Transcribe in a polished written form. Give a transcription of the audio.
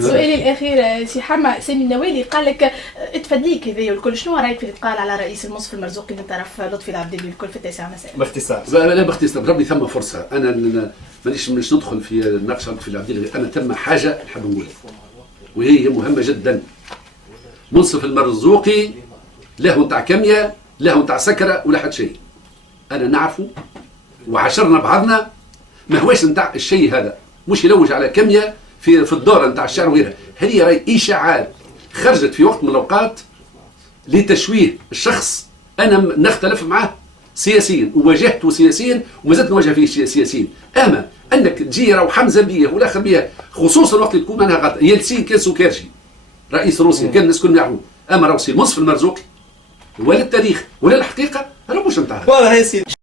سؤالي الاخير سي حما سامي النوالي قال لك اتفديك هذايا والكل، شنو رايك في اللي قال على رئيس المنصف المرزوقي من طرف لطفي العبدلي الكل في 9 مساء؟ باختصار. لا باختصار، بربي ثم فرصه. انا مانيش ندخل في نقاش لطفي العبدلي، انا ثم حاجه نحب نقولها وهي مهمه جدا. منصف المرزوقي له نتاع كميه، له نتاع سكره ولا حد شيء. انا نعرفه وعاشرنا بعضنا، ما هواش نتاع الشيء هذا، مش يلوج على كميه في الدوره نتاع الشعر وغيرها. هذه راهي اشاعات خرجت في وقت من الاوقات لتشويه الشخص. انا نختلف معه سياسيا وواجهته سياسيا وما زلت نواجه فيه سياسيا، اما انك تجي راهو حمزه بيه والاخر بيه، خصوصا وقت اللي تكون انا غلط. يلسين كان سوكيرجي رئيس روسيا كان الناس كلهم يعرفوه، اما راهو سي منصف المرزوقي ولا التاريخ ولا الحقيقه راهو مش نتاعها. والله يا سيدي